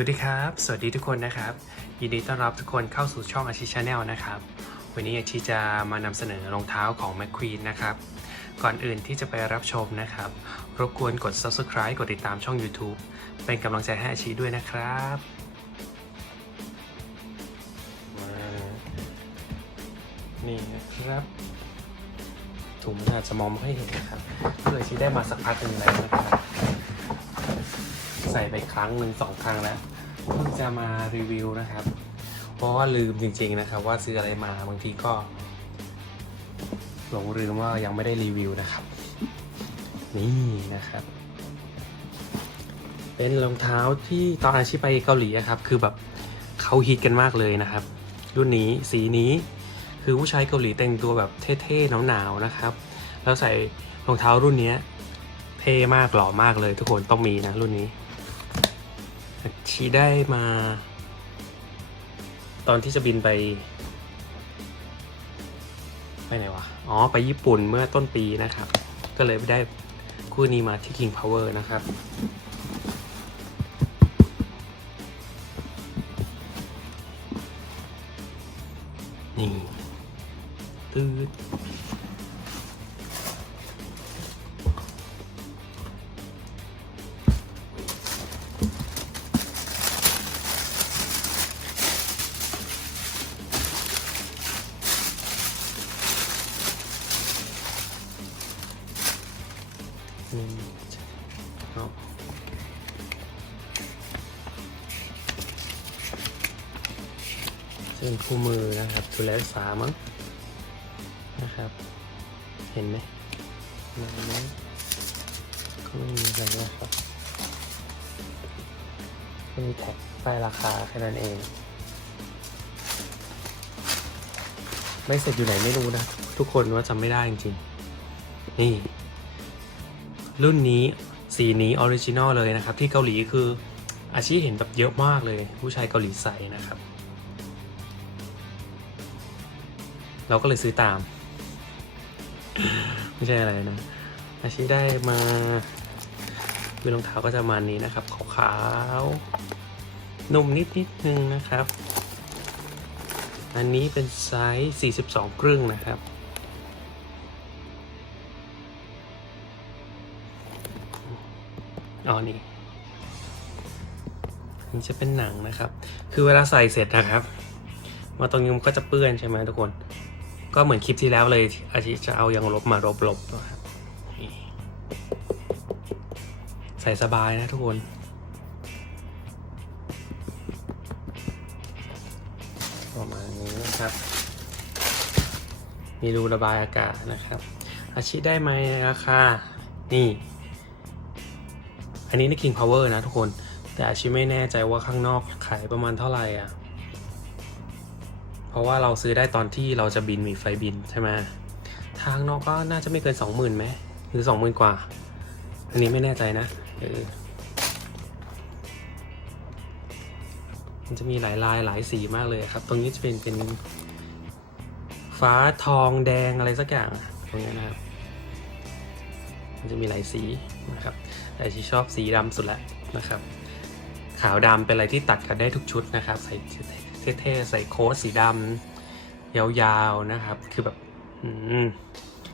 วัสดีครับ สวัสดีทุกคนนะครับ ยินดีต้อนรับทุกคนเข้าสู่ช่องอาชีชาแนลนะครับ วันนี้อาชีจะมานำเสนอรองเท้าของ McQueen นะครับ ก่อนอื่นที่จะไปรับชมนะครับ รบกวนกด subscribe กดติดตามช่อง YouTube เป็นกำลังใจให้อาชีด้วยนะครับมานี่นะครับ ถุงมันอาจจะมองไม่ค่อยเห็นนะครับก็เลยอาชีได้มาสักพักหนึ่งแล้วนะครับ ใส่ไปครั้งหนึ่งสองครั้งแล้วเพิ่งจะมารีวิวนะครับ เพราะว่าลืมจริงๆนะครับ ว่าซื้ออะไรมาบางทีก็ หลงลืมว่ายังไม่ได้รีวิวนะครับ นี่นะครับ เป็นรองเท้าที่ตอนอาชีพไปเกาหลีอะครับ คือแบบเขาฮิตกันมากเลยนะครับ รุ่นนี้สีนี้คือผู้ชายเกาหลีแต่งตัวแบบเท่ๆหนาวๆนะครับ แล้วใส่รองเท้ารุ่นนี้เท่มากหล่อมากเลยทุกคนต้องมีนะรุ่นนี้ ชีได้มา ตอนที่จะบินไป ไปไหนวะ อ๋อ ไปญี่ปุ่นเมื่อต้นปีนะครับ ก็เลยได้คู่นี้มาที่ King Power นะครับนี่ตืด เอาเส้นคู่มือนะครับดูแลสามั้งนะครับ เห็นไหมมันนี้ก็ไม่มีอะไรนะครับก็มีแท็กป้ายราคาแค่นั้นเองไม่เสร็จอยู่ไหนไม่รู้นะ ทุกคนว่าจำไม่ได้จริงๆ นี่ รุ่นนี้ สีนี้ออริจินอลเลยนะครับ ที่เกาหลีคืออาชีพเห็นแบบเยอะมากเลย ผู้ชายเกาหลีใส่นะครับ เราก็เลยซื้อตาม ไม่ใช่อะไรนะ อาชีพได้มาคือรองเท้าก็จะมานี้นะครับขาวๆนุ่มนิดนิดนึงนะครับ อันนี้เป็นไซส์ 42 ครึ่งนะครับ อ๋อนี่นี่จะเป็นหนังนะครับ คือเวลาใส่เสร็จนะครับ มาตรงนี้มันก็จะเปื้อนใช่ไหมทุกคน ก็เหมือนคลิปที่แล้วเลยอาทิจะเอายางลบมาลบๆนะครับใส่สบายนะทุกคน ประมาณนี้นะครับ มีรูระบายอากาศนะครับ อาชีพได้ไหมราคา นี่ นนี้ใน King Power นะทุกคน แต่อาชีไม่แน่ใจว่าข้างนอกขายประมาณเท่าไหร่อะ เพราะว่าเราซื้อได้ตอนที่เราจะบินมีไฟบินใช่ไหมทางนอกก็น่าจะไม่เกินสองหมื่นไหมหรือสองหมื่นกว่า อันนี้ไม่แน่ใจนะเออมันจะมีหลายลายหลายสีมากเลยครับ ตรงนี้จะเป็นเป็นฟ้าทองแดงอะไรสักอย่างตรงนี้นะครับ มันจะมีหลายสีนะครับ แต่ที่ชอบสีดำสุดแหละนะครับ ขาวดำเป็นอะไรที่ตัดกันได้ทุกชุดนะครับ ใส่เท่ๆใส่โค้ทสีดำยาวๆนะครับ คือแบบ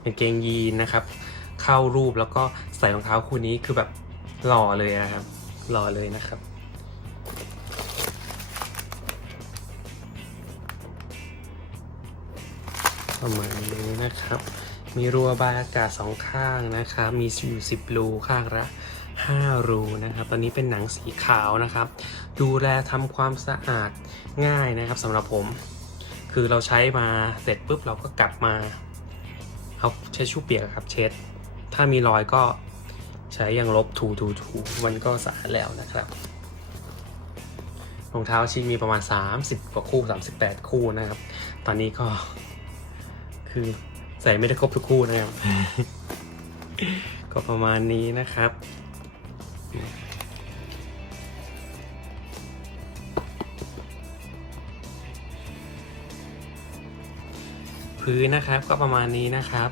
เป็นเกงยีนนะครับ เข้ารูปแล้วก็ใส่รองเท้าคู่นี้คือแบบหล่อเลยนะครับ หล่อเลยนะครับประมาณนี้นะครับ มีรัวบายอากาศสองข้างนะครับมีอยู่สิบรูข้างละห้ารูนะครับ ตอนนี้เป็นหนังสีขาวนะครับ ดูแลทำความสะอาดง่ายนะครับสำหรับผม คือเราใช้มาเสร็จปุ๊บเราก็กลับมาเอาใช้ชู่เปียกครับเช็ด ถ้ามีรอยก็ใช้ยางลบถูถูถูมันก็สะอาดแล้วนะครับรองเท้าชิ้นมีประมาณ 30 กว่าคู่ 38 คู่นะครับ ตอนนี้ก็คือ ใส่ไม่ได้ครบทุกคู่นะครับ ก็ประมาณนี้นะครับพื้นนะครับก็ประมาณนี้นะครับ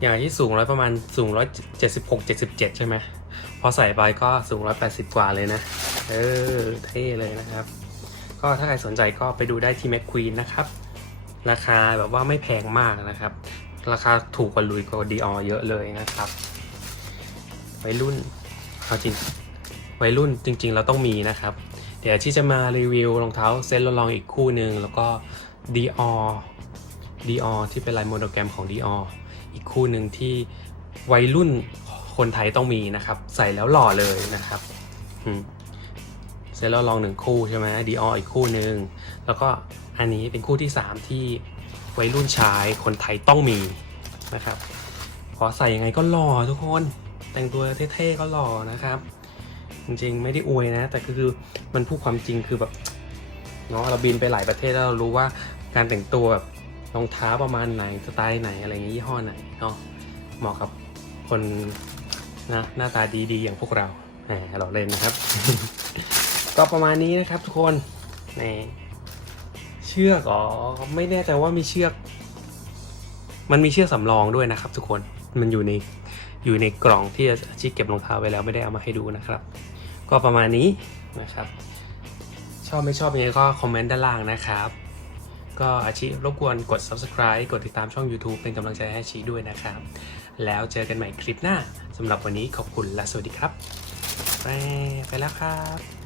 อย่างที่สูงร้อยประมาณสูงร้อยเจ็ดสิบหกเจ็ดสิบเจ็ดใช่ไหมพอใส่ไปก็สูงร้อยแปดสิบกว่าเลยนะ เออ เท่เลยนะครับ ก็ถ้าใครสนใจก็ไปดูได้ที่แม c ควีนนะครับ ราคาแบบว่าไม่แพงมากนะครับ ราคาถูกกว่าลุยกว่าดีออเยอะเลยนะครับ วัยรุ่นเอาจริงวัยรุ่นจริง ๆ เราต้องมีนะครับ เดี๋ยวที่จะมารีวิวรองเท้าเซ็ตลองอีกคู่หนึ่งแล้วก็ดีออดีออที่เป็นลายโมโนแกรมของดีอออีกคู่หนึ่งที่วัยรุ่นคนไทยต้องมีนะครับ ใส่แล้วหล่อเลยนะครับ อืม เซ็ตลองหนึ่งคู่ใช่ไหมดีอออีกคู่หนึ่งแล้วก็อันนี้เป็นคู่ที่ 3 ที่วัยรุ่นชายคนไทยต้องมีนะครับ ขอใส่ยังไงก็หล่อทุกคน แต่งตัวเท่ๆก็หล่อนะครับ จริงๆไม่ได้อวยนะ แต่คือมันพูดความจริงคือแบบเนาะเราบินไปหลายประเทศแล้วเรารู้ว่าการแต่งตัวแบบรองเท้าประมาณไหนสไตล์ไหนอะไรอย่างนี้ยี่ห้อไหนเนาะเหมาะกับคนนะหน้าตาดีๆ อย่างพวกเราแหมเราเล่นนะครับ ก็ประมาณนี้นะครับทุกคนนี่เชือกอ๋อไม่แน่ใจว่ามีเชือก มันมีเชือกสำรองด้วยนะครับ ทุกคนมันอยู่ในอยู่ในกล่องที่อาชีพเก็บรองเท้าไว้แล้วไม่ได้เอามาให้ดูนะครับ ก็ประมาณนี้นะครับ ชอบไม่ชอบยังไงก็คอมเมนต์ด้านล่างนะครับ ก็อาชีพรบกวนกด subscribe กดติดตามช่อง YouTube เป็นกำลังใจให้อาชีด้วยนะครับ แล้วเจอกันใหม่คลิปหน้าสำหรับวันนี้ขอบคุณและสวัสดีครับ ไปไปแล้วครับ